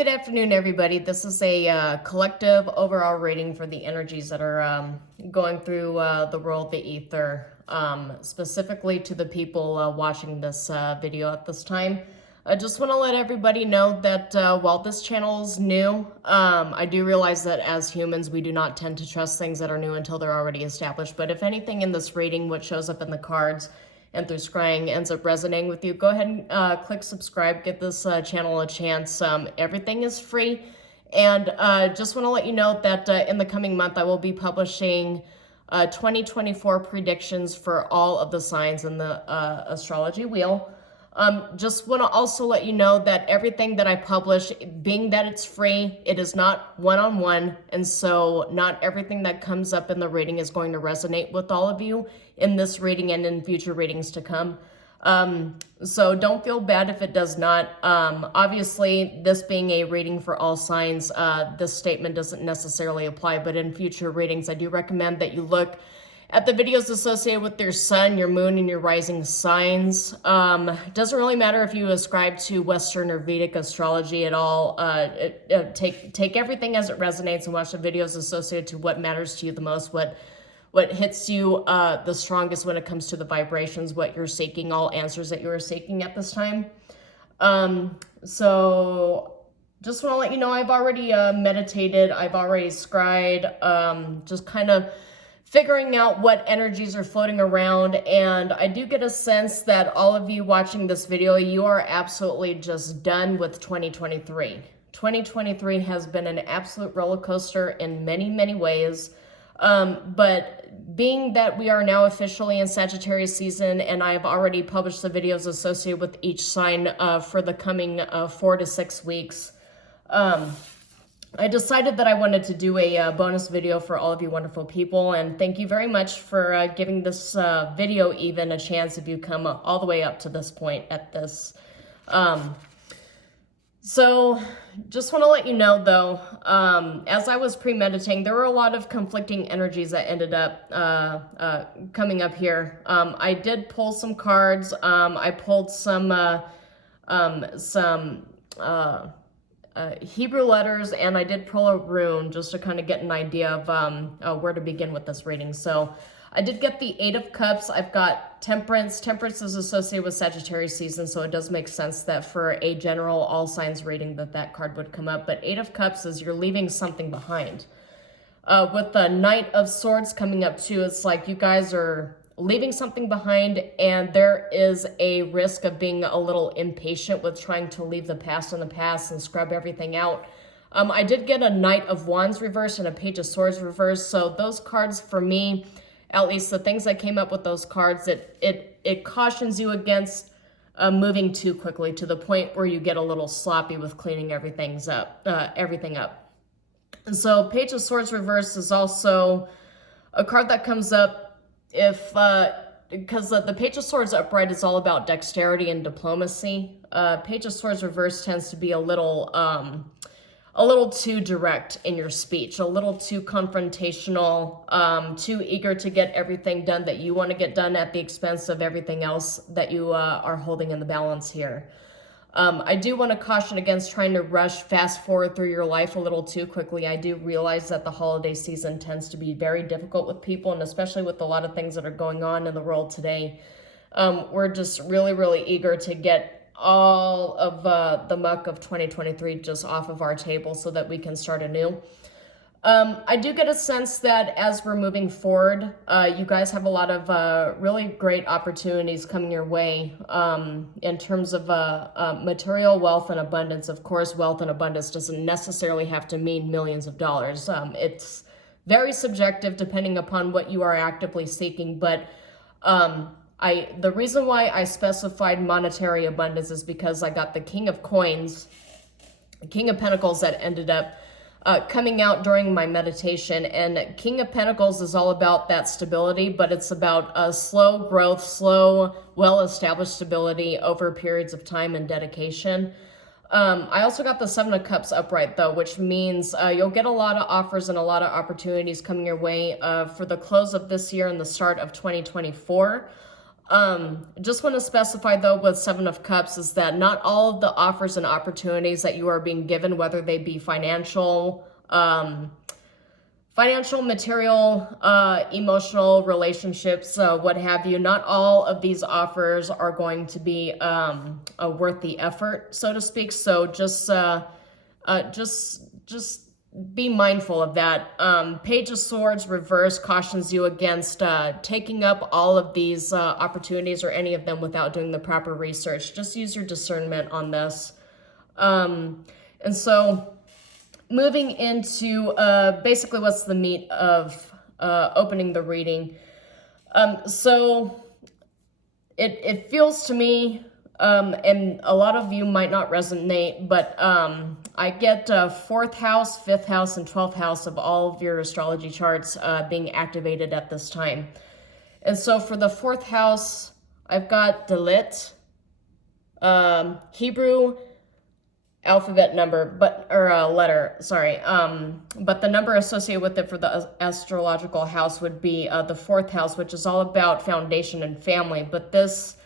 Good afternoon, everybody. This is a collective overall rating for the energies that are going through the world, the ether, specifically to the people watching this video at this time. I just want to let everybody know that while this channel is new, I do realize that as humans, we do not tend to trust things that are new until they're already established. But if anything in this rating, what shows up in the cards and through scrying ends up resonating with you, go ahead and click subscribe, give this channel a chance. Everything is free. And just want to let you know that in the coming month, I will be publishing 2024 predictions for all of the signs in the astrology wheel. Just want to also let you know that everything that I publish, being that it's free, it is not one-on-one, and so not everything that comes up in the reading is going to resonate with all of you in this reading and in future readings to come. So don't feel bad if it does not. Obviously, this being a reading for all signs, this statement doesn't necessarily apply, but in future readings, I do recommend that you look at the videos associated with your sun, your moon, and your rising signs. It doesn't really matter if you ascribe to Western or Vedic astrology at all. Take everything as it resonates and watch the videos associated to what matters to you the most, what hits you the strongest when it comes to the vibrations, what you're seeking, all answers that you are seeking at this time. So just want to let you know I've already meditated, I've already scryed, just kind of figuring out what energies are floating around, and I do get a sense that all of you watching this video, you are absolutely just done with 2023. 2023 has been an absolute roller coaster in many, many ways, but being that we are now officially in Sagittarius season, and I have already published the videos associated with each sign for the coming 4 to 6 weeks, I decided that I wanted to do a bonus video for all of you wonderful people, and thank you very much for giving this video even a chance if you come all the way up to this point at this. So just want to let you know though, as I was premeditating, there were a lot of conflicting energies that ended up coming up here. I did pull some cards. I pulled some Hebrew letters, and I did pull a rune just to kind of get an idea of where to begin with this reading. So I did get the Eight of Cups. I've got Temperance. Temperance is associated with Sagittarius season, so it does make sense that for a general all signs reading that card would come up. But Eight of Cups is you're leaving something behind. With the Knight of Swords coming up too, it's like you guys are leaving something behind, and there is a risk of being a little impatient with trying to leave the past in the past and scrub everything out. I did get a Knight of Wands reverse and a Page of Swords reverse, so those cards for me, at least the things that came up with those cards, it cautions you against moving too quickly to the point where you get a little sloppy with cleaning everything up. And so Page of Swords reverse is also a card that comes up if because the Page of Swords upright is all about dexterity and diplomacy. Page of Swords reverse tends to be a little too direct in your speech, a little too confrontational, too eager to get everything done that you want to get done at the expense of everything else that you are holding in the balance here. I do want to caution against trying to rush fast forward through your life a little too quickly. I do realize that the holiday season tends to be very difficult with people, and especially with a lot of things that are going on in the world today. We're just really, really eager to get all of the muck of 2023 just off of our table so that we can start anew. I do get a sense that as we're moving forward, you guys have a lot of really great opportunities coming your way in terms of material wealth and abundance. Of course, wealth and abundance doesn't necessarily have to mean millions of dollars. It's very subjective depending upon what you are actively seeking, but the reason why I specified monetary abundance is because I got the King of Coins, the King of Pentacles that ended up coming out during my meditation, and King of Pentacles is all about that stability, but it's about slow growth, slow, well-established stability over periods of time and dedication. I also got the Seven of Cups upright though, which means you'll get a lot of offers and a lot of opportunities coming your way for the close of this year and the start of 2024. Just want to specify though with Seven of Cups is that not all of the offers and opportunities that you are being given, whether they be financial, material, emotional, relationships, what have you, not all of these offers are going to be worth the effort, so to speak. So just be mindful of that. Page of Swords reverse cautions you against taking up all of these opportunities or any of them without doing the proper research. Just use your discernment on this. And so moving into basically what's the meat of opening the reading. So it feels to me, and a lot of you might not resonate, but I get 4th house, 5th house, and 12th house of all of your astrology charts being activated at this time. And so for the 4th house, I've got Dalit, Hebrew alphabet number, letter, sorry. But the number associated with it for the astrological house would be the 4th house, which is all about foundation and family. But this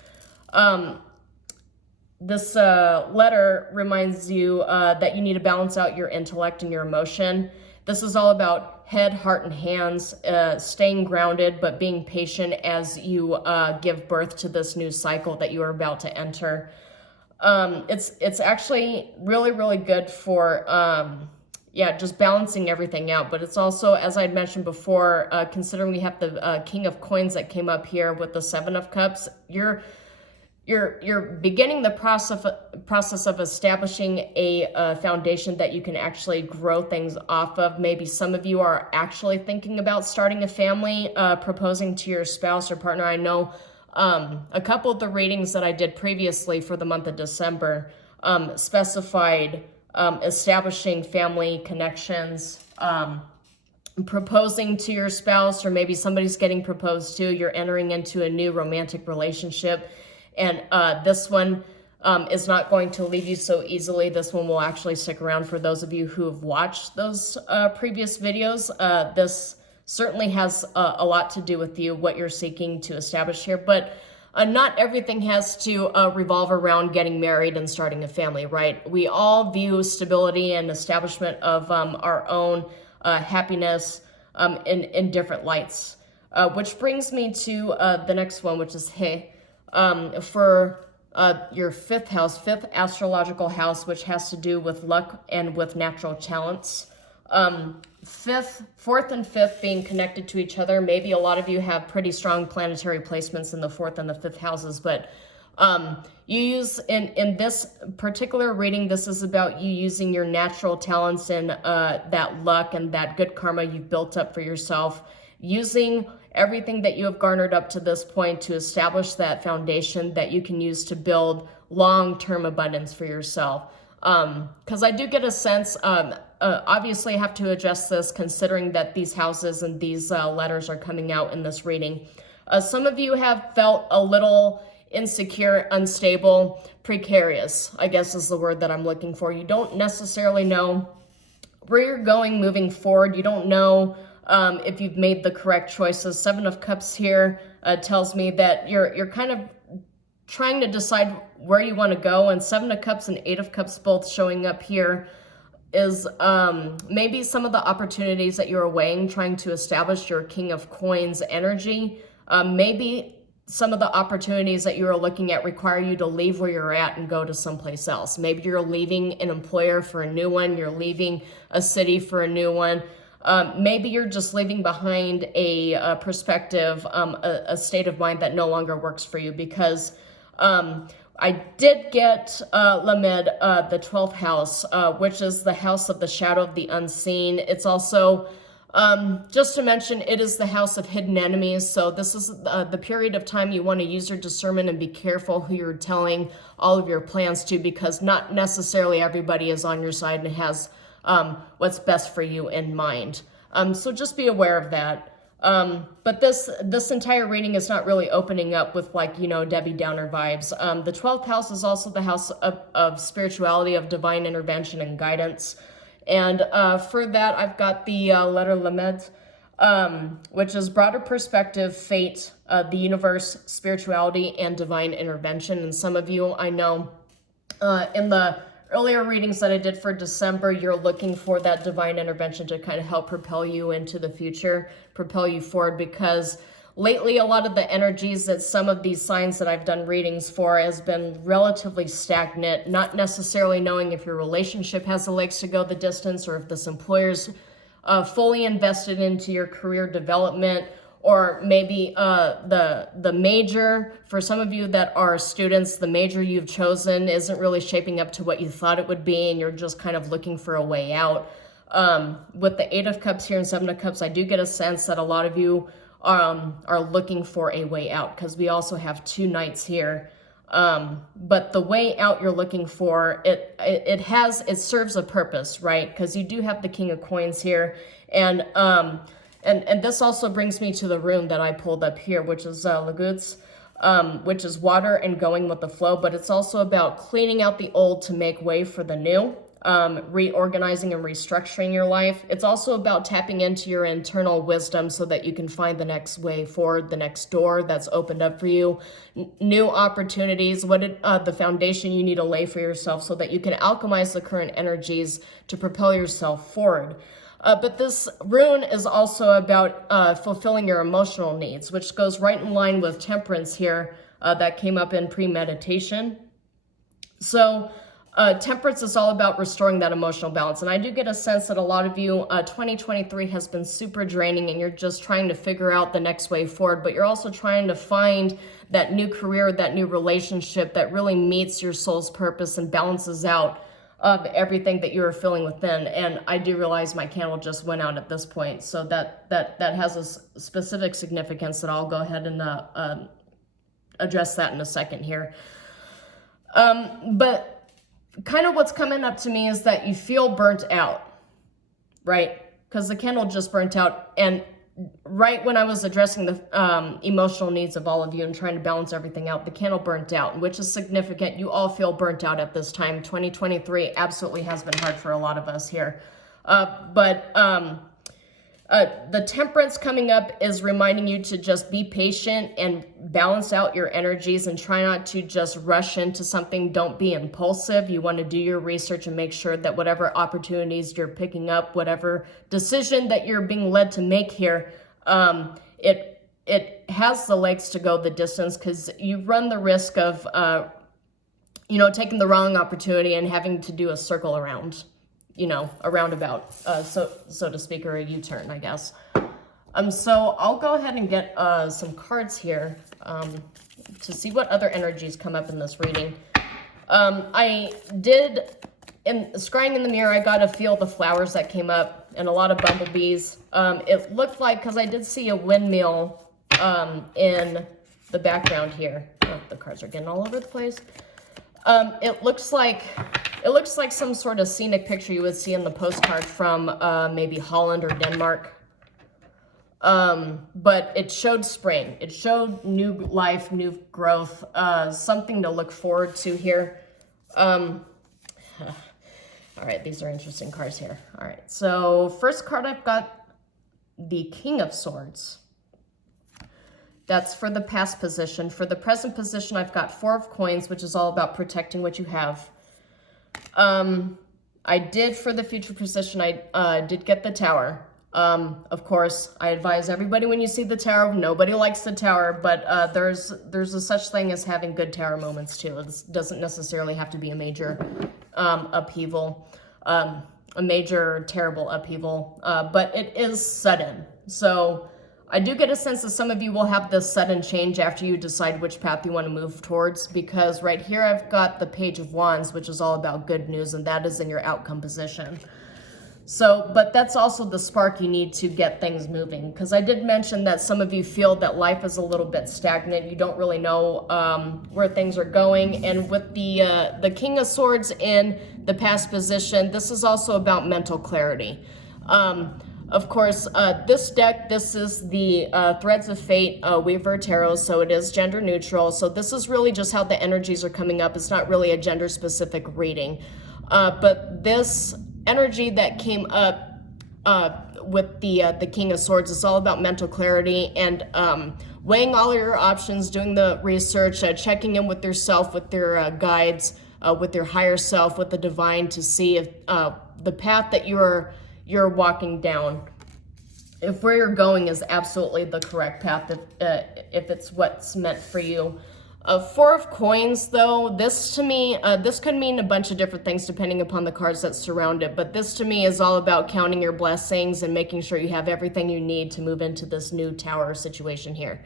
letter reminds you that you need to balance out your intellect and your emotion. This is all about head, heart, and hands, staying grounded, but being patient as you give birth to this new cycle that you are about to enter. It's actually really, really good for, just balancing everything out. But it's also, as I'd mentioned before, considering we have the King of Coins that came up here with the 7 of Cups, you're beginning the process of establishing a foundation that you can actually grow things off of. Maybe some of you are actually thinking about starting a family, proposing to your spouse or partner. I know a couple of the readings that I did previously for the month of December specified establishing family connections, proposing to your spouse, or maybe somebody's getting proposed to. You're entering into a new romantic relationship. And this one is not going to leave you so easily. This one will actually stick around for those of you who have watched those previous videos. This certainly has a lot to do with you, what you're seeking to establish here. But not everything has to revolve around getting married and starting a family, right? We all view stability and establishment of our own happiness in different lights. Which brings me to the next one, which is for your 5th house, 5th astrological house, which has to do with luck and with natural talents. 4th and 5th being connected to each other. Maybe a lot of you have pretty strong planetary placements in the 4th and the 5th houses, but you use, in this particular reading, this is about you using your natural talents and that luck and that good karma you've built up for yourself, using everything that you have garnered up to this point to establish that foundation that you can use to build long-term abundance for yourself. Because I do get a sense, obviously I have to adjust this considering that these houses and these letters are coming out in this reading. Some of you have felt a little insecure, unstable, precarious, I guess is the word that I'm looking for. You don't necessarily know where you're going moving forward. You don't know if you've made the correct choices. 7 of Cups here tells me that you're kind of trying to decide where you want to go, and 7 of Cups and 8 of Cups both showing up here is maybe some of the opportunities that you're weighing, trying to establish your King of Coins energy. Maybe some of the opportunities that you're looking at require you to leave where you're at and go to someplace else. Maybe you're leaving an employer for a new one. You're leaving a city for a new one. Maybe you're just leaving behind a perspective, a state of mind that no longer works for you, because I did get Lamed, the 12th house, which is the house of the shadow of the unseen. It's also, just to mention, it is the house of hidden enemies. So this is the period of time you want to use your discernment and be careful who you're telling all of your plans to, because not necessarily everybody is on your side and has what's best for you in mind. So just be aware of that. But this entire reading is not really opening up with, like, Debbie Downer vibes. The 12th house is also the house of spirituality, of divine intervention and guidance. And for that, I've got the letter Lamed. which is broader perspective, fate, the universe, spirituality, and divine intervention. And some of you, I know, in the earlier readings that I did for December, you're looking for that divine intervention to kind of help propel you into the future, propel you forward, because lately a lot of the energies that some of these signs that I've done readings for has been relatively stagnant, not necessarily knowing if your relationship has the legs to go the distance, or if this employer's fully invested into your career development, or maybe the major, for some of you that are students, the major you've chosen isn't really shaping up to what you thought it would be, and you're just kind of looking for a way out. With the Eight of Cups here and Seven of Cups, I do get a sense that a lot of you are looking for a way out, because we also have two Knights here. But the way out you're looking for, it serves a purpose, right? Because you do have the King of Coins here, and this also brings me to the rune that I pulled up here, which is Laguts, which is water and going with the flow. But it's also about cleaning out the old to make way for the new, reorganizing and restructuring your life. It's also about tapping into your internal wisdom so that you can find the next way forward, the next door that's opened up for you, new opportunities, the foundation you need to lay for yourself so that you can alchemize the current energies to propel yourself forward. But this rune is also about fulfilling your emotional needs, which goes right in line with Temperance here, that came up in pre-meditation. So Temperance is all about restoring that emotional balance. And I do get a sense that a lot of you, 2023 has been super draining, and you're just trying to figure out the next way forward, but you're also trying to find that new career, that new relationship that really meets your soul's purpose and balances out of everything that you're feeling within. And I do realize my candle just went out at this point, so that has a specific significance that I'll go ahead and address that in a second here. But kind of what's coming up to me is that you feel burnt out, right? Because the candle just burnt out, and right when I was addressing the emotional needs of all of you and trying to balance everything out, the candle burnt out, which is significant. You all feel burnt out at this time. 2023 absolutely has been hard for a lot of us here. The Temperance coming up is reminding you to just be patient and balance out your energies and try not to just rush into something. Don't be impulsive. You want to do your research and make sure that whatever opportunities you're picking up, whatever decision that you're being led to make here, it has the legs to go the distance, because you run the risk of, taking the wrong opportunity and having to do a circle around. A roundabout, so to speak, or a U-turn, I guess. So I'll go ahead and get some cards here to see what other energies come up in this reading. I did, in scrying in the mirror, I got to feel the flowers that came up and a lot of bumblebees. It looked like, because I did see a windmill in the background here. Oh, the cards are getting all over the place. It looks like some sort of scenic picture you would see in the postcard from maybe Holland or Denmark. But it showed spring. It showed new life, new growth, something to look forward to here. All right, these are interesting cards here. All right, so first card I've got the King of Swords. That's for the past position. For the present position, I've got Four of Coins, which is all about protecting what you have. I did, for the future position, I did get the Tower. Of course, I advise everybody when you see the Tower, nobody likes the Tower, but there's a such thing as having good Tower moments too. It doesn't necessarily have to be a major upheaval, a major terrible upheaval, but it is sudden. So I do get a sense that some of you will have this sudden change after you decide which path you want to move towards, because right here I've got the Page of Wands, which is all about good news, and that is in your outcome position. So, but that's also the spark you need to get things moving, because I did mention that some of you feel that life is a little bit stagnant. You don't really know where things are going, and with the King of Swords in the past position, this is also about mental clarity. Of course, this deck, this is the Threads of Fate Weaver Tarot, so it is gender neutral. So this is really just how the energies are coming up. It's not really a gender-specific reading. But this energy that came up with the King of Swords. It's all about mental clarity and weighing all of your options, doing the research, checking in with yourself, with your guides, with your higher self, with the divine, to see if the path that you're walking down, if where you're going is absolutely the correct path, if it's what's meant for you. Four of Coins, though, this to me, this could mean a bunch of different things depending upon the cards that surround it, but this to me is all about counting your blessings and making sure you have everything you need to move into this new tower situation here.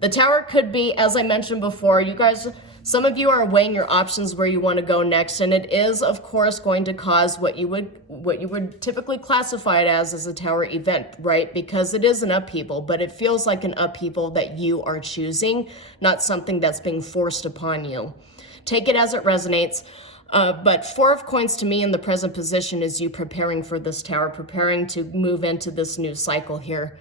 The tower could be, as I mentioned before, you guys, some of you are weighing your options where you want to go next, and it is, of course, going to cause what you would typically classify it as a tower event, right? Because it is an upheaval, but it feels like an upheaval that you are choosing, not something that's being forced upon you. Take it as it resonates. But Four of Coins to me in the present position is you preparing for this tower, preparing to move into this new cycle here,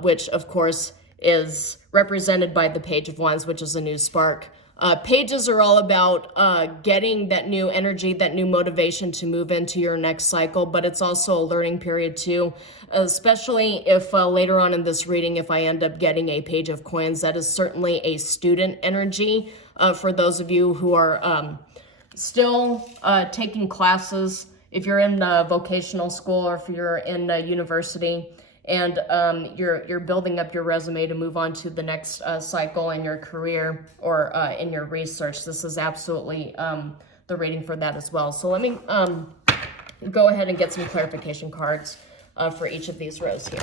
which, of course, is represented by the Page of Wands, which is a new spark. Pages are all about getting that new energy, that new motivation to move into your next cycle, but it's also a learning period too, especially if later on in this reading, if I end up getting a Page of Coins, that is certainly a student energy for those of you who are still taking classes, if you're in vocational school or if you're in university, and you're building up your resume to move on to the next cycle in your career or in your research. This is absolutely the reading for that as well. So let me go ahead and get some clarification cards for each of these rows here.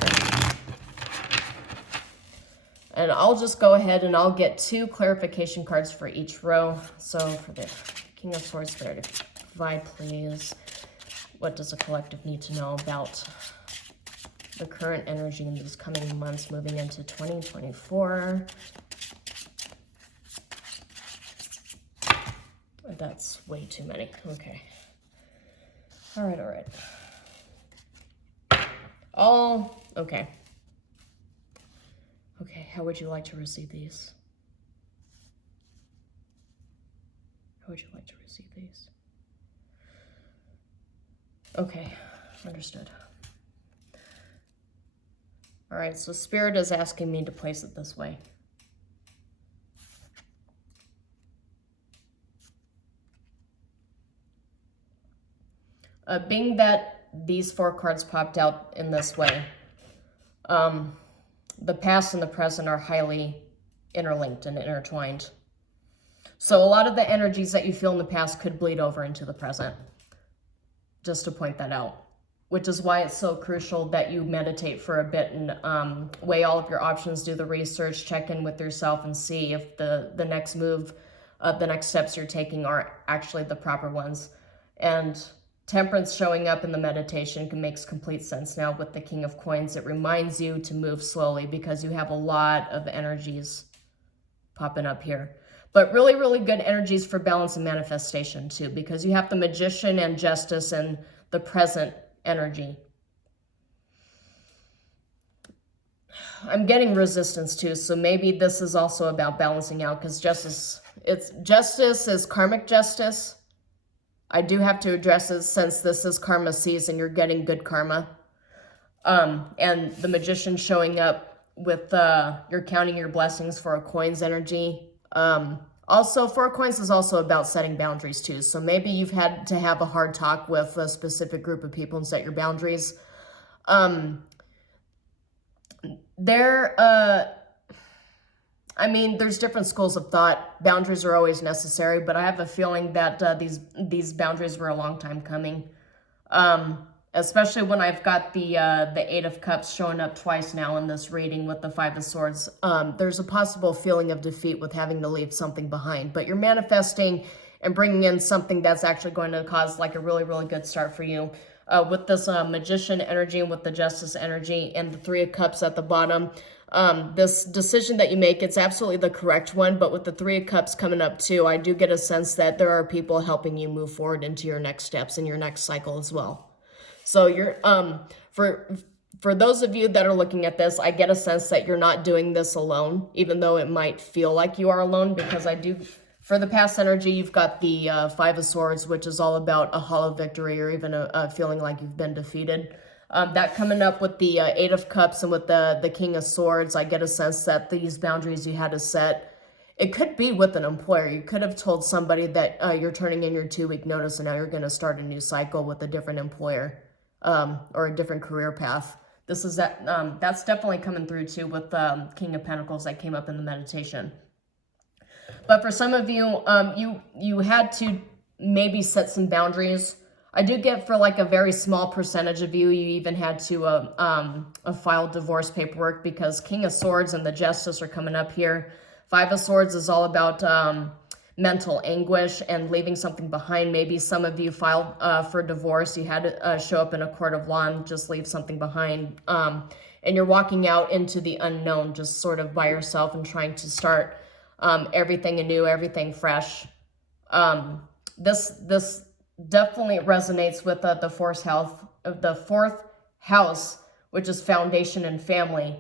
And I'll just go ahead and I'll get 2 clarification cards for each row. So for the King of Swords there, to provide, please, what does the collective need to know about the current energy in these coming months moving into 2024. That's way too many. Okay. All right. Okay. Okay, how would you like to receive these? How would you like to receive these? Okay, understood. All right, so Spirit is asking me to place it this way. Being that these 4 cards popped out in this way, the past and the present are highly interlinked and intertwined. So a lot of the energies that you feel in the past could bleed over into the present, just to point that out. Which is why it's so crucial that you meditate for a bit and weigh all of your options, do the research, check in with yourself, and see if the next move, the next steps you're taking are actually the proper ones. And Temperance showing up in the meditation makes complete sense now with the King of Coins. It reminds you to move slowly because you have a lot of energies popping up here. But really, really good energies for balance and manifestation too, because you have the Magician and Justice and the present energy. I'm getting Resistance too, so maybe this is also about balancing out, because justice is karmic justice. I do have to address it since this is karma season. You're getting good karma. And the Magician showing up with you're counting your blessings for a Coins energy. Also, 4 Coins is also about setting boundaries too. So maybe you've had to have a hard talk with a specific group of people and set your boundaries. There's different schools of thought. Boundaries are always necessary, but I have a feeling that these boundaries were a long time coming. Especially when I've got the 8 of Cups showing up twice now in this reading with the 5 of Swords. There's a possible feeling of defeat with having to leave something behind, but you're manifesting and bringing in something that's actually going to cause like a really, really good start for you. With this Magician energy and with the Justice energy and the 3 of Cups at the bottom, this decision that you make, it's absolutely the correct one, but with the 3 of Cups coming up too, I do get a sense that there are people helping you move forward into your next steps in your next cycle as well. So you're, for those of you that are looking at this, I get a sense that you're not doing this alone, even though it might feel like you are alone, because for the past energy, you've got the 5 of Swords, which is all about a hollow victory or even a feeling like you've been defeated. That coming up with the Eight of Cups and with the King of Swords, I get a sense that these boundaries you had to set, it could be with an employer. You could have told somebody that you're turning in your 2-week notice and now you're going to start a new cycle with a different employer or a different career path. This is that's definitely coming through too with King of Pentacles that came up in the meditation. But for some of you, you had to maybe set some boundaries. I do get for like a very small percentage of you, you even had to file divorce paperwork because King of Swords and the Justice are coming up here. 5 of Swords is all about mental anguish and leaving something behind. Maybe some of you filed for divorce. You had to show up in a court of law and just leave something behind. And you're walking out into the unknown, just sort of by yourself and trying to start everything anew, everything fresh. This definitely resonates with the fourth house, which is foundation and family.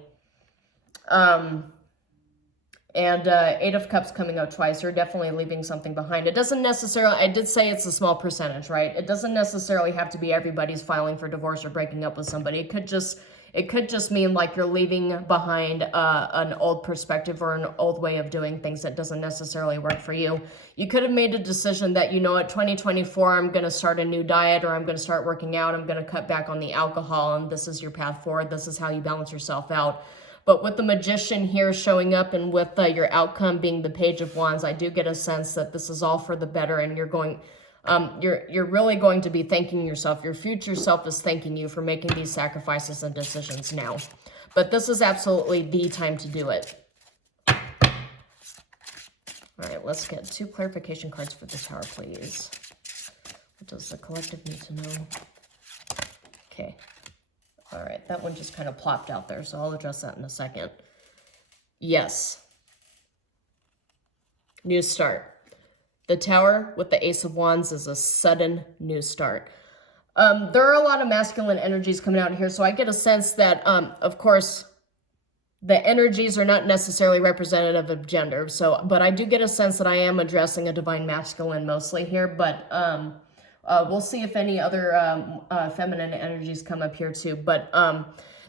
And 8 of Cups coming out twice. You're definitely leaving something behind. It doesn't necessarily, I did say it's a small percentage, right? It doesn't necessarily have to be everybody's filing for divorce or breaking up with somebody. It could just mean like you're leaving behind an old perspective or an old way of doing things that doesn't necessarily work for you. You could have made a decision that, you know what, 2024, I'm going to start a new diet, or I'm going to start working out. I'm going to cut back on the alcohol, and this is your path forward. This is how you balance yourself out. But with the Magician here showing up and with your outcome being the Page of Wands, I do get a sense that this is all for the better, and you're going, you're really going to be thanking yourself. Your future self is thanking you for making these sacrifices and decisions now. But this is absolutely the time to do it. All right, let's get 2 clarification cards for the Tower, please. What does the collective need to know? Okay. All right, that one just kind of plopped out there, so I'll address that in a second. Yes. New start. The Tower with the Ace of Wands is a sudden new start. There are a lot of masculine energies coming out here, so I get a sense that, of course, the energies are not necessarily representative of gender. But I do get a sense that I am addressing a divine masculine mostly here, but we'll see if any other feminine energies come up here too. But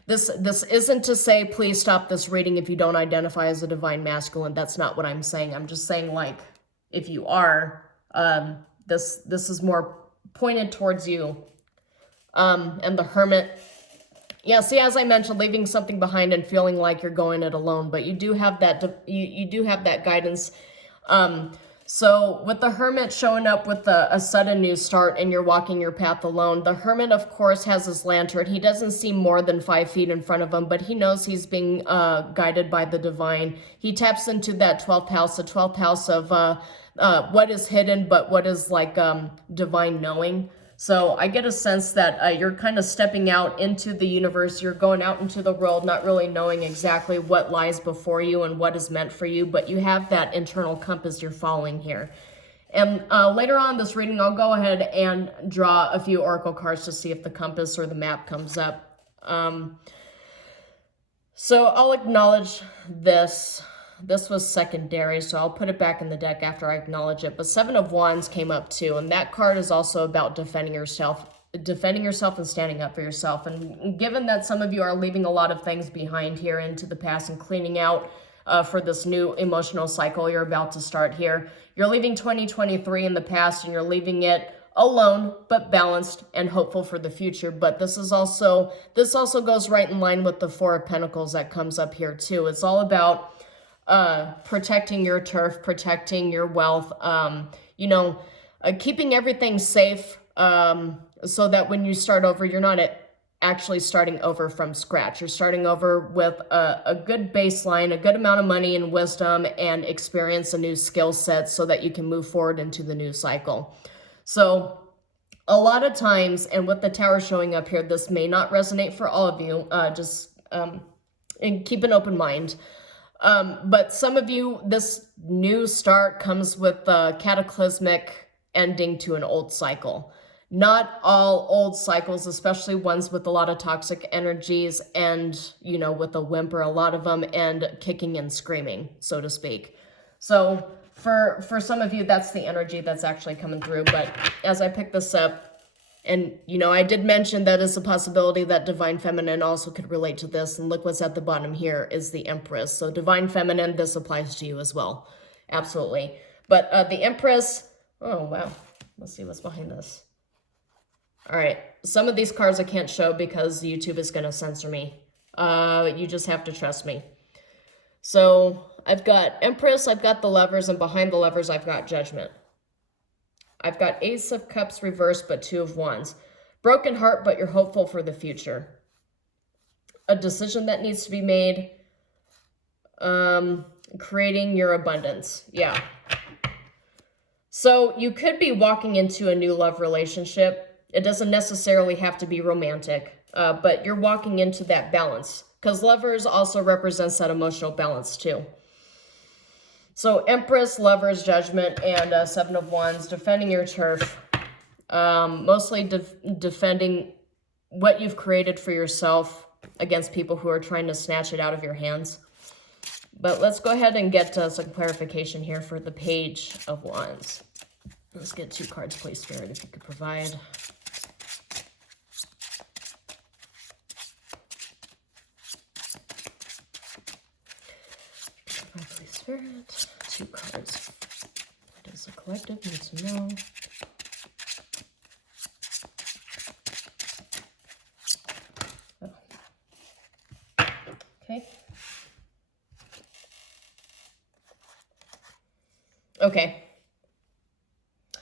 this isn't to say, please stop this reading if you don't identify as a divine masculine. That's not what I'm saying. I'm just saying, like, if you are, this is more pointed towards you. And the Hermit, yeah, see, as I mentioned, leaving something behind and feeling like you're going it alone, but you do have that, you do have that guidance. So with the Hermit showing up with a sudden new start and you're walking your path alone, the Hermit, of course, has his lantern. He doesn't see more than 5 feet in front of him, but he knows he's being guided by the divine. He taps into that 12th house, the 12th house of what is hidden, but what is like divine knowing. So I get a sense that you're kind of stepping out into the universe. You're going out into the world, not really knowing exactly what lies before you and what is meant for you, but you have that internal compass you're following here. And later on in this reading, I'll go ahead and draw a few oracle cards to see if the compass or the map comes up. So I'll acknowledge this. This was secondary, so I'll put it back in the deck after I acknowledge it. But 7 of Wands came up too, and that card is also about defending yourself and standing up for yourself. And given that some of you are leaving a lot of things behind here into the past and cleaning out for this new emotional cycle you're about to start here, you're leaving 2023 in the past and you're leaving it alone, but balanced and hopeful for the future. But this also goes right in line with the 4 of Pentacles that comes up here too. It's all about protecting your turf, protecting your wealth, keeping everything safe, so that when you start over, you're not actually starting over from scratch. You're starting over with a good baseline, a good amount of money and wisdom and experience, a new skill set so that you can move forward into the new cycle. So a lot of times, and with the Tower showing up here, this may not resonate for all of you, and keep an open mind. But some of you, this new start comes with a cataclysmic ending to an old cycle. Not all old cycles, especially ones with a lot of toxic energies and, with a whimper, a lot of them, and kicking and screaming, so to speak. So for some of you, that's the energy that's actually coming through. But as I pick this up, And, you know, I did mention that it's a possibility that Divine Feminine also could relate to this. And look what's at the bottom here is the Empress. So Divine Feminine, this applies to you as well. Absolutely. But the Empress, oh, wow. Let's see what's behind this. All right. Some of these cards I can't show because YouTube is going to censor me. You just have to trust me. So I've got Empress, I've got the Lovers, and behind the Lovers, I've got Judgment. I've got Ace of Cups reversed, but Two of Wands. Broken heart, but you're hopeful for the future. A decision that needs to be made. Creating your abundance. Yeah. So you could be walking into a new love relationship. It doesn't necessarily have to be romantic, but you're walking into that balance. Because Lovers also represents that emotional balance too. So Empress, Lovers, Judgment, and Seven of Wands, defending your turf. Mostly defending what you've created for yourself against people who are trying to snatch it out of your hands. But let's go ahead and get some clarification here for the Page of Wands. Let's get 2 cards, please, Spirit, if you could provide. Please, Spirit. 2 cards. What does the collective need to know? Oh. Okay. Okay.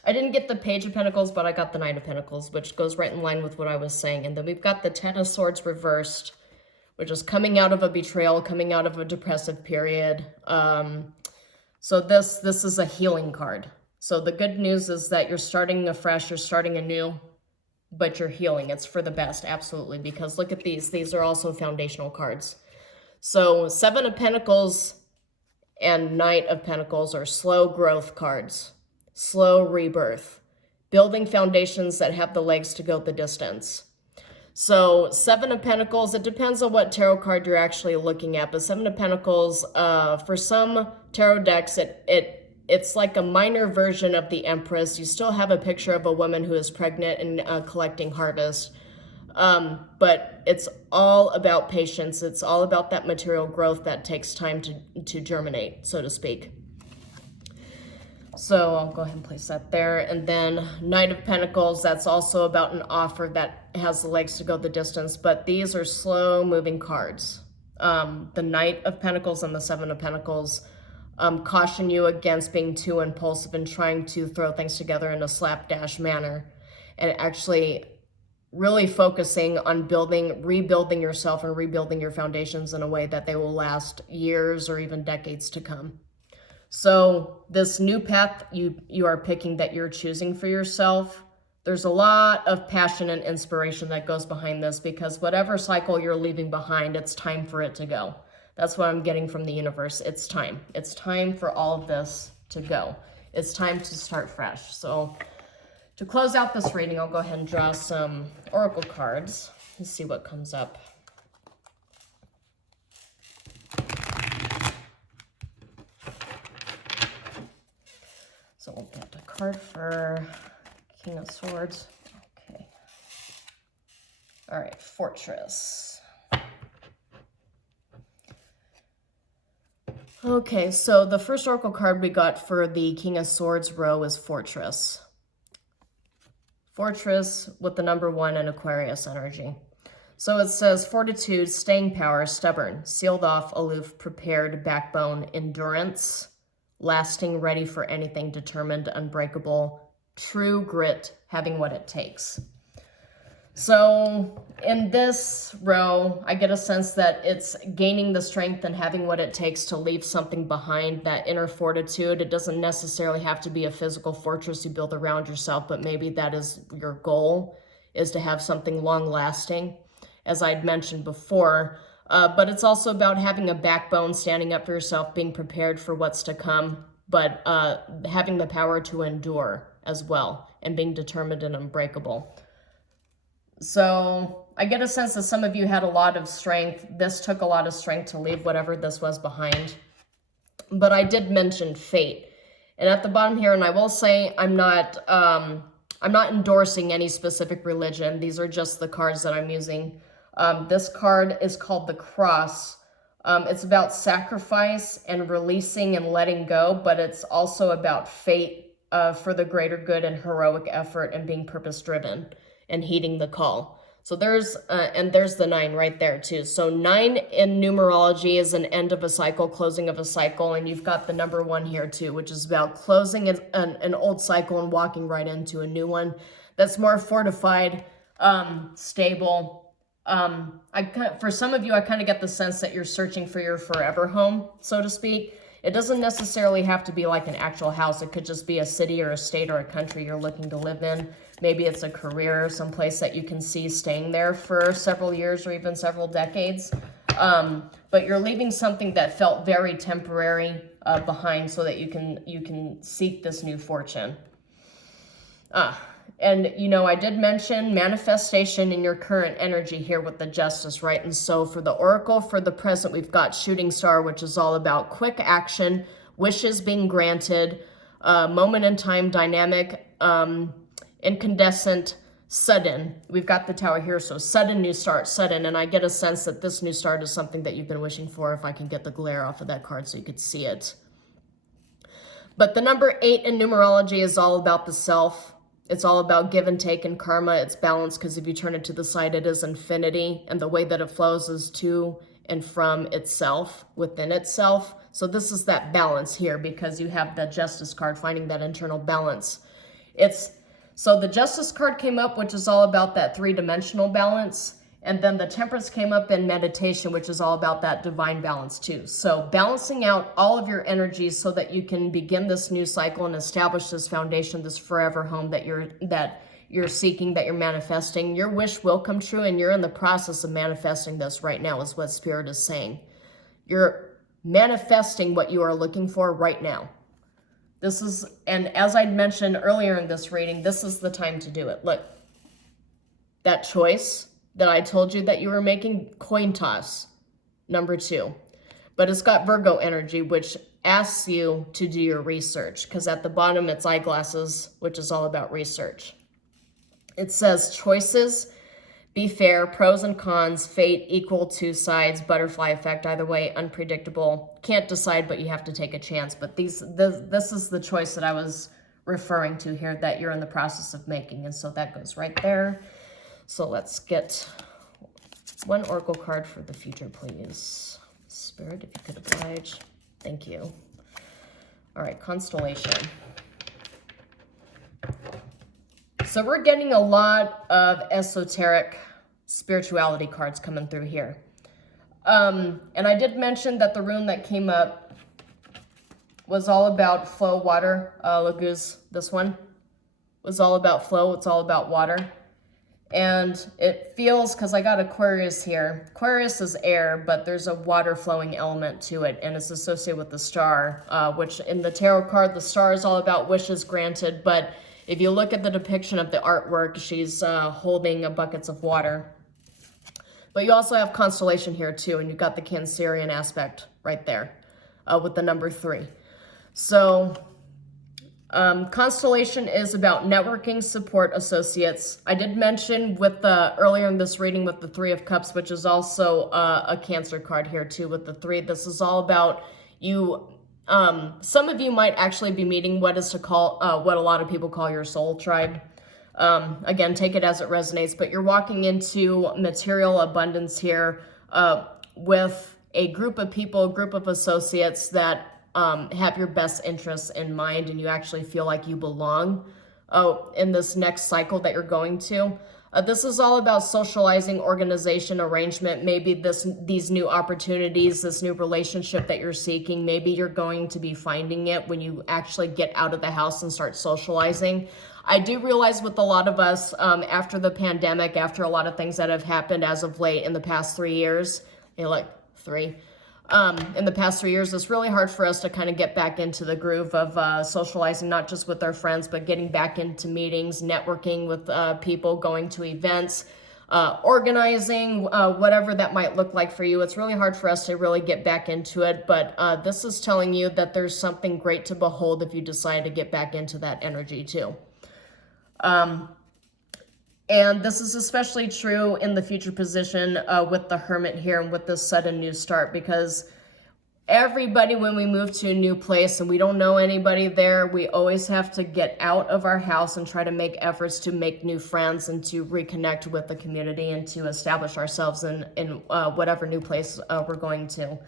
I didn't get the Page of Pentacles, but I got the Knight of Pentacles, which goes right in line with what I was saying. And then we've got the Ten of Swords reversed, which is coming out of a betrayal, coming out of a depressive period. So this is a healing card. So the good news is that you're starting afresh, you're starting anew, but you're healing. It's for the best, absolutely, because look at these. These are also foundational cards. So 7 of Pentacles and Knight of Pentacles are slow growth cards, slow rebirth, building foundations that have the legs to go the distance. So 7 of Pentacles, it depends on what tarot card you're actually looking at, but 7 of Pentacles, for some tarot decks, it's like a minor version of the Empress. You still have a picture of a woman who is pregnant and collecting harvest. But it's all about patience. It's all about that material growth that takes time to germinate, so to speak. So I'll go ahead and place that there. And then Knight of Pentacles, that's also about an offer that has the legs to go the distance, but these are slow moving cards. The Knight of Pentacles and the 7 of Pentacles caution you against being too impulsive and trying to throw things together in a slapdash manner, and actually really focusing on rebuilding yourself and rebuilding your foundations in a way that they will last years or even decades to come. So this new path you are picking, that you're choosing for yourself, there's a lot of passion and inspiration that goes behind this, because whatever cycle you're leaving behind, it's time for it to go. That's what I'm getting from the universe. It's time. It's time for all of this to go. It's time to start fresh. So to close out this reading, I'll go ahead and draw some oracle cards and see what comes up. So we'll get a card for King of Swords. Okay. All right, Fortress. Okay, so the first oracle card we got for the King of Swords row is Fortress. Fortress with the number 1 in Aquarius energy. So it says fortitude, staying power, stubborn, sealed off, aloof, prepared, backbone, endurance, lasting, ready for anything, determined, unbreakable, true grit, having what it takes. So in this row, I get a sense that it's gaining the strength and having what it takes to leave something behind, that inner fortitude. It doesn't necessarily have to be a physical fortress you build around yourself, but maybe that is your goal, is to have something long-lasting, as I'd mentioned before. But it's also about having a backbone, standing up for yourself, being prepared for what's to come, but having the power to endure as well, and being determined and unbreakable. So I get a sense that some of you had a lot of strength. This took a lot of strength to leave whatever this was behind. But I did mention fate. And at the bottom here, and I will say I'm not I'm not endorsing any specific religion. These are just the cards that I'm using. This card is called the Cross. It's about sacrifice and releasing and letting go, but it's also about fate for the greater good and heroic effort and being purpose-driven and heeding the call. So there's the 9 right there too. So 9 in numerology is an end of a cycle, closing of a cycle. And you've got the number 1 here too, which is about closing an old cycle and walking right into a new one that's more fortified, stable. For some of you, I kind of get the sense that you're searching for your forever home, so to speak. It doesn't necessarily have to be like an actual house. It could just be a city or a state or a country you're looking to live in. Maybe it's a career or someplace that you can see staying there for several years or even several decades. But you're leaving something that felt very temporary behind so that you can seek this new fortune. And, you know, I did mention manifestation in your current energy here with the Justice, right? And so for the Oracle, for the present, we've got Shooting Star, which is all about quick action, wishes being granted, moment in time, dynamic, incandescent, sudden. We've got the Tower here, so sudden new start, sudden. And I get a sense that this new start is something that you've been wishing for, if I can get the glare off of that card so you could see it. But the number 8 in numerology is all about the self. It's all about give and take and karma. It's balance, because if you turn it to the side, it is infinity. And the way that it flows is to and from itself, within itself. So this is that balance here, because you have the Justice card, finding that internal balance. So the Justice card came up, which is all about that 3-dimensional balance. And then the Temperance came up in meditation, which is all about that divine balance too. So balancing out all of your energies so that you can begin this new cycle and establish this foundation, this forever home that you're seeking, that you're manifesting. Your wish will come true, and you're in the process of manifesting this right now, is what Spirit is saying. You're manifesting what you are looking for right now. And as I mentioned earlier in this reading, this is the time to do it. Look, that choice that I told you that you were making, coin toss, number 2. But it's got Virgo energy, which asks you to do your research, because at the bottom it's eyeglasses, which is all about research. It says choices, be fair, pros and cons, fate, equal 2 sides, butterfly effect, either way, unpredictable. Can't decide, but you have to take a chance. But this is the choice that I was referring to here, that you're in the process of making. And so that goes right there. So let's get one Oracle card for the future, please. Spirit, if you could oblige. Thank you. All right, Constellation. So we're getting a lot of esoteric spirituality cards coming through here. And I did mention that the rune that came up was all about flow, water. Laguz, this one, was all about flow. It's all about water. And it feels, because I got Aquarius here. Aquarius is air, but there's a water flowing element to it, and it's associated with the star, which in the tarot card, the star is all about wishes granted. But if you look at the depiction of the artwork, she's holding buckets of water. But you also have constellation here too, and you've got the Cancerian aspect right there with the number 3. So constellation is about networking, support, associates. I did mention with earlier in this reading with the 3 of Cups, which is also a Cancer card here too with the 3. This is all about you. Some of you might actually be meeting what a lot of people call your soul tribe. Again, take it as it resonates, but you're walking into material abundance here with a group of people, a group of associates that have your best interests in mind, and you actually feel like you belong in this next cycle that you're going to. This is all about socializing, organization, arrangement, maybe these new opportunities, this new relationship that you're seeking. Maybe you're going to be finding it when you actually get out of the house and start socializing. I do realize with a lot of us, after the pandemic, after a lot of things that have happened as of late in the past 3 years, in the past 3 years, it's really hard for us to kind of get back into the groove of socializing, not just with our friends, but getting back into meetings, networking with people, going to events, organizing, whatever that might look like for you. It's really hard for us to really get back into it, but this is telling you that there's something great to behold if you decide to get back into that energy too. And this is especially true in the future position with the Hermit here and with this sudden new start, because everybody, when we move to a new place and we don't know anybody there, we always have to get out of our house and try to make efforts to make new friends and to reconnect with the community and to establish ourselves in whatever new place we're going to.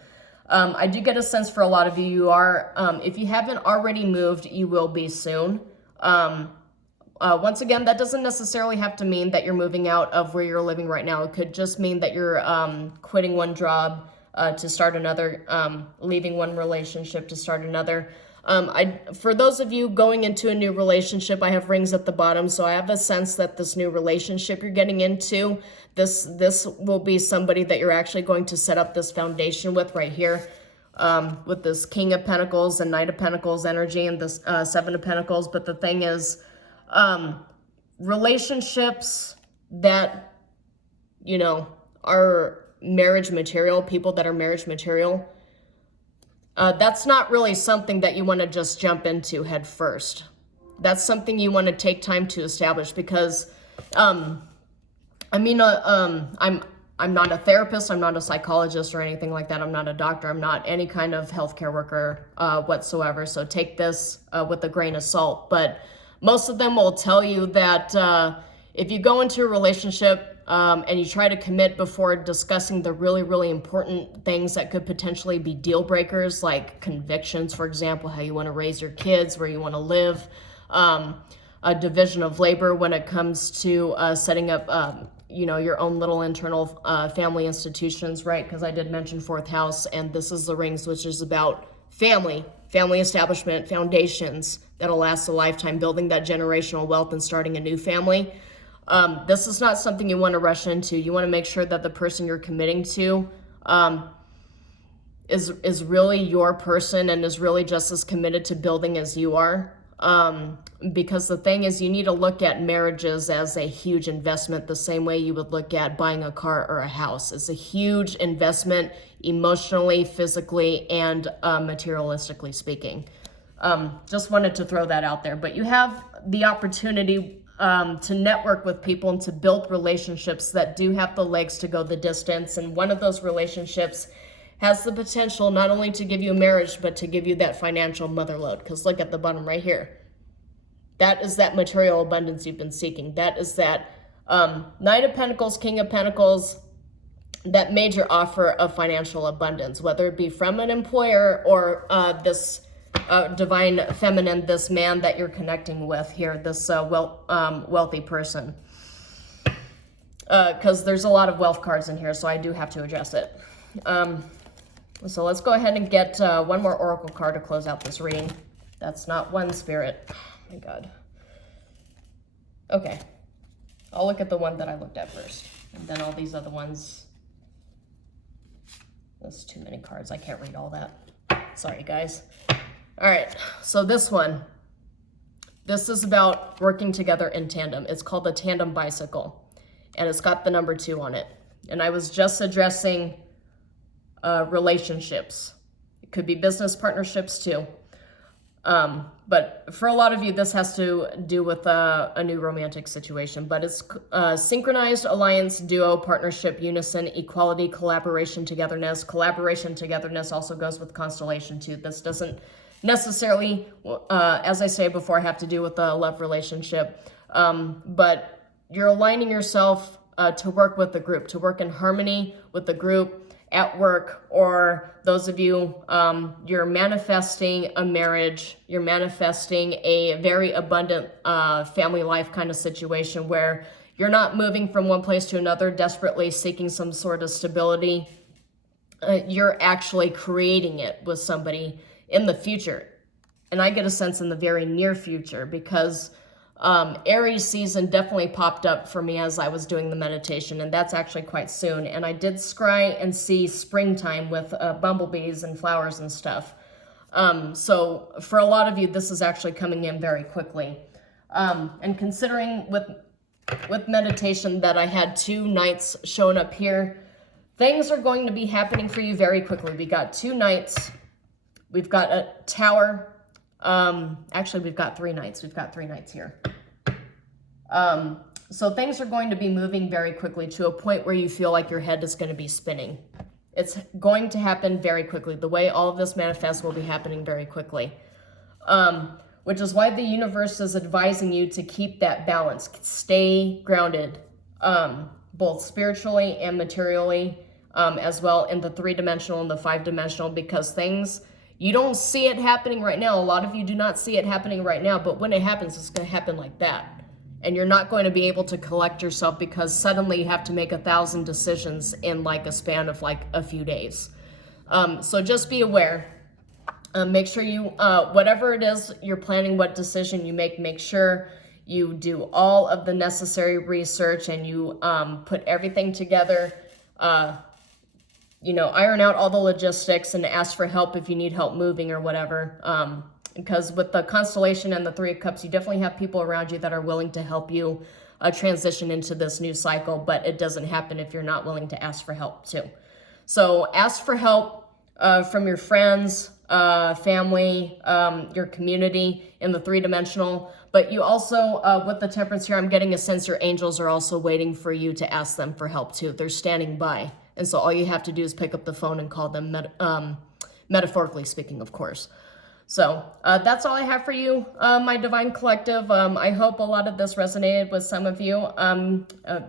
I do get a sense for a lot of you, you are, if you haven't already moved, you will be soon. Once again, that doesn't necessarily have to mean that you're moving out of where you're living right now. It could just mean that you're quitting one job to start another, leaving one relationship to start another. For those of you going into a new relationship, I have rings at the bottom, so I have a sense that this new relationship you're getting into, this will be somebody that you're actually going to set up this foundation with right here, with this King of Pentacles and Knight of Pentacles energy and this Seven of Pentacles. But the thing is, relationships that, you know, are marriage material, people that are marriage material, that's not really something that you want to just jump into head first. That's something you want to take time to establish, because, I'm not a therapist, I'm not a psychologist or anything like that. I'm not a doctor, I'm not any kind of healthcare worker whatsoever. So take this with a grain of salt. But most of them will tell you that if you go into a relationship and you try to commit before discussing the really, really important things that could potentially be deal breakers, like convictions, for example, how you want to raise your kids, where you want to live, a division of labor when it comes to setting up, you know, your own little internal family institutions, right? Because I did mention fourth house, and this is the rings, which is about family establishment, foundations that'll last a lifetime, building that generational wealth and starting a new family. This is not something you want to rush into. You want to make sure that the person you're committing to is really your person and is really just as committed to building as you are. Because the thing is, you need to look at marriages as a huge investment, the same way you would look at buying a car or a house. It's a huge investment, emotionally, physically, and materialistically speaking. Just wanted to throw that out there. But you have the opportunity to network with people and to build relationships that do have the legs to go the distance. And one of those relationships has the potential not only to give you a marriage, but to give you that financial motherload. Because look at the bottom right here. That is that material abundance you've been seeking. That is that Knight of Pentacles, King of Pentacles, that major offer of financial abundance, whether it be from an employer or this divine feminine, this man that you're connecting with here, this wealthy person. Because there's a lot of wealth cards in here, so I do have to address it. So let's go ahead and get one more oracle card to close out this reading. That's not one, Spirit. Oh my God. Okay. I'll look at the one that I looked at first. And then all these other ones. That's too many cards. I can't read all that. Sorry, guys. All right. So this one. This is about working together in tandem. It's called the Tandem Bicycle. And it's got the number 2 on it. And I was just addressing relationships. It could be business partnerships too. But for a lot of you, this has to do with a new romantic situation. But it's synchronized, alliance, duo, partnership, unison, equality, collaboration, togetherness. Collaboration, togetherness also goes with constellation too. This doesn't necessarily, as I say before, have to do with a love relationship. But you're aligning yourself to work with the group, to work in harmony with the group at work, or those of you, you're manifesting a marriage, you're manifesting a very abundant family life kind of situation where you're not moving from one place to another, desperately seeking some sort of stability. You're actually creating it with somebody in the future. And I get a sense in the very near future, because Aries season definitely popped up for me as I was doing the meditation, and that's actually quite soon. And I did scry and see springtime with bumblebees and flowers and stuff. So for a lot of you, this is actually coming in very quickly. And considering with meditation that I had 2 knights showing up here, things are going to be happening for you very quickly. We got 2 knights. We've got a tower. Actually, we've got 3 knights. We've got 3 knights here. So things are going to be moving very quickly to a point where you feel like your head is going to be spinning. It's going to happen very quickly. The way all of this manifests will be happening very quickly. Which is why the universe is advising you to keep that balance. Stay grounded, both spiritually and materially, as well in the 3-dimensional and the 5-dimensional, because things, you don't see it happening right now. A lot of you do not see it happening right now, but when it happens, it's going to happen like that. And you're not going to be able to collect yourself because suddenly you have to make 1,000 decisions in like a span of like a few days. So just be aware. Make sure you, whatever it is you're planning, what decision you make sure you do all of the necessary research and you put everything together. Iron out all the logistics and ask for help if you need help moving or whatever. Because with the constellation and the 3 of Cups, you definitely have people around you that are willing to help you transition into this new cycle, but it doesn't happen if you're not willing to ask for help too. So ask for help from your friends, family, your community in the 3-dimensional, but you also, with the Temperance here, I'm getting a sense your angels are also waiting for you to ask them for help too. They're standing by. And so all you have to do is pick up the phone and call them, metaphorically speaking, of course. So that's all I have for you, my Divine Collective. I hope a lot of this resonated with some of you.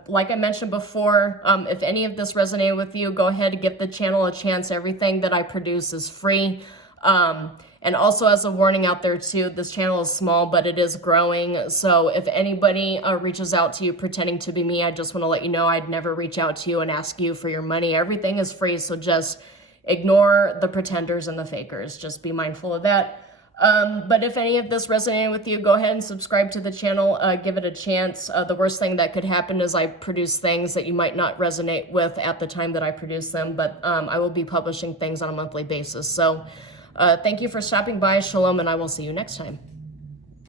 Like I mentioned before, if any of this resonated with you, go ahead and give the channel a chance. Everything that I produce is free. And also as a warning out there too, this channel is small, but it is growing. So if anybody reaches out to you pretending to be me, I just want to let you know I'd never reach out to you and ask you for your money. Everything is free, so just ignore the pretenders and the fakers. Just be mindful of that. But if any of this resonated with you, go ahead and subscribe to the channel. Give it a chance. The worst thing that could happen is I produce things that you might not resonate with at the time that I produce them, but I will be publishing things on a monthly basis. So thank you for stopping by. Shalom, and I will see you next time.